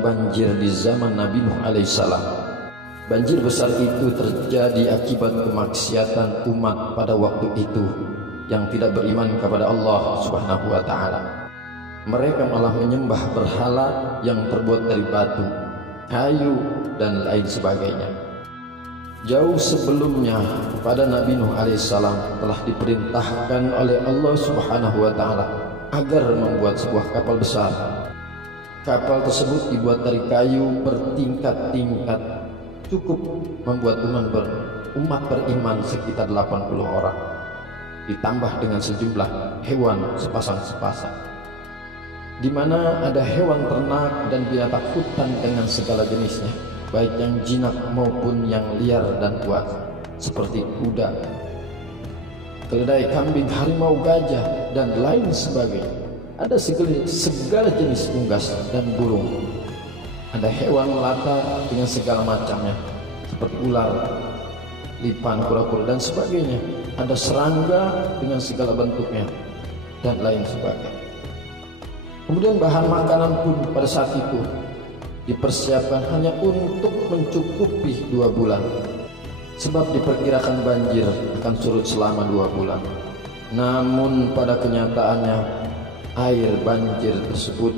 banjir di zaman Nabi Nuh alaihissalam. Banjir besar itu terjadi akibat kemaksiatan umat pada waktu itu yang tidak beriman kepada Allah Subhanahu wa taala. Mereka malah menyembah berhala yang terbuat dari batu, kayu dan lain sebagainya. Jauh sebelumnya pada Nabi Nuh alaihissalam telah diperintahkan oleh Allah Subhanahu wa taala agar membuat sebuah kapal besar. Kapal tersebut dibuat dari kayu bertingkat-tingkat, cukup membuat umat beriman sekitar 80 orang, ditambah dengan sejumlah hewan sepasang-sepasang, di mana ada hewan ternak dan binatang hutan dengan segala jenisnya, baik yang jinak maupun yang liar dan buas, seperti kuda, keledai, kambing, harimau, gajah, dan lain sebagainya. Ada segala jenis unggas dan burung. Ada hewan melata dengan segala macamnya, seperti ular, lipan, kura-kura, dan sebagainya. Ada serangga dengan segala bentuknya, dan lain sebagainya. Kemudian bahan makanan pun pada saat itu dipersiapkan hanya untuk mencukupi 2 bulan, sebab diperkirakan banjir akan surut selama 2 bulan. Namun pada kenyataannya air banjir tersebut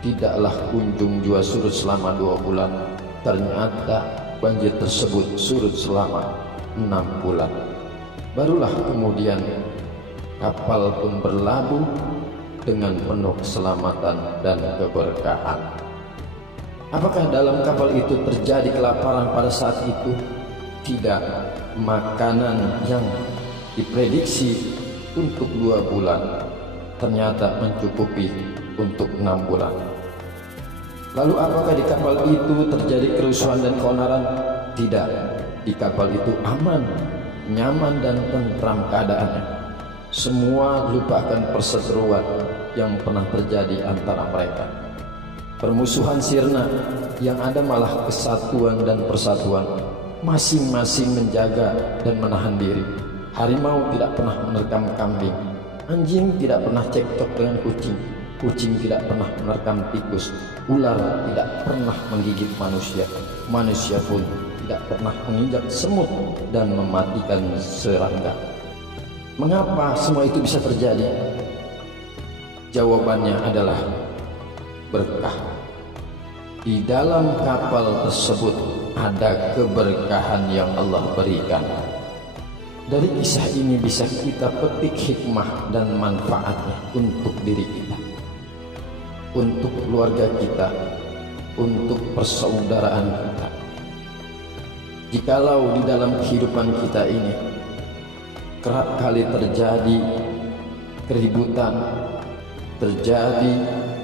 tidaklah kunjung juga surut selama 2 bulan. Ternyata banjir tersebut surut selama 6 bulan. Barulah kemudian kapal pun berlabuh dengan penuh keselamatan dan keberkahan. Apakah dalam kapal itu terjadi kelaparan pada saat itu? Tidak. Makanan yang diprediksi untuk 2 bulan ternyata mencukupi untuk 6 bulan. Lalu apakah di kapal itu terjadi kerusuhan dan keonaran? Tidak. Di kapal itu aman, nyaman dan tentram keadaannya. Semua lupakan perseteruan yang pernah terjadi antara mereka. Permusuhan sirna, yang ada malah kesatuan dan persatuan. Masing-masing menjaga dan menahan diri. Harimau tidak pernah menerkam kambing, anjing tidak pernah cekcok dengan kucing, kucing tidak pernah menerkam tikus, ular tidak pernah menggigit manusia, manusia pun tidak pernah menginjak semut dan mematikan serangga. Mengapa semua itu bisa terjadi? Jawabannya adalah berkah. Di dalam kapal tersebut ada keberkahan yang Allah berikan. Dari kisah ini bisa kita petik hikmah dan manfaatnya untuk diri kita, untuk keluarga kita, untuk persaudaraan kita. Jikalau di dalam kehidupan kita ini kerap kali terjadi keributan, terjadi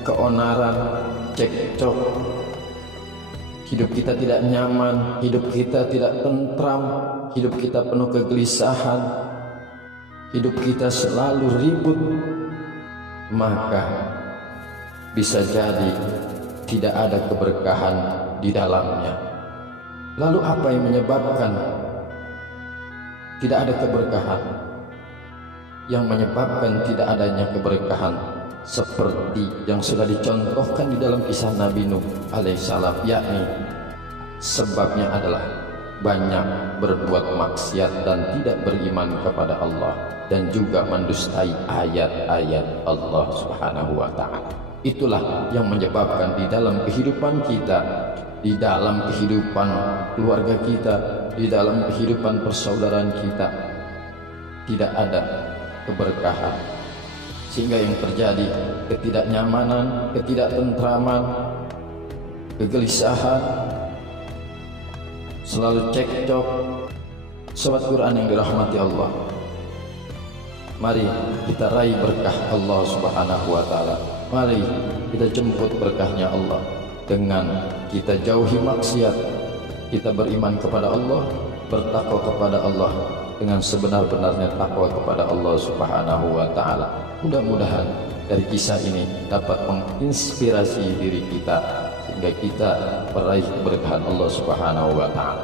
keonaran, cekcok, hidup kita tidak nyaman, hidup kita tidak tentram, hidup kita penuh kegelisahan, hidup kita selalu ribut, maka bisa jadi tidak ada keberkahan di dalamnya. Lalu apa yang menyebabkan tidak ada keberkahan? Yang menyebabkan tidak adanya keberkahan seperti yang sudah dicontohkan di dalam kisah Nabi Nuh alaihissalam, yakni sebabnya adalah banyak berbuat maksiat dan tidak beriman kepada Allah, dan juga mendustai ayat-ayat Allah Subhanahu wa taala. Itulah yang menyebabkan di dalam kehidupan kita, di dalam kehidupan keluarga kita, di dalam kehidupan persaudaraan kita tidak ada keberkahan, sehingga yang terjadi ketidaknyamanan, ketidaktentraman, kegelisahan, selalu cekcok. Sobat Quran yang dirahmati Allah, mari kita raih berkah Allah Subhanahu wa taala. Mari kita jemput berkahnya Allah dengan kita jauhi maksiat, kita beriman kepada Allah, bertakwa kepada Allah dengan sebenar-benarnya takwa kepada Allah Subhanahu wa taala. Mudah-mudahan dari kisah ini dapat menginspirasi diri kita sehingga kita meraih keberkahan Allah Subhanahu wa taala.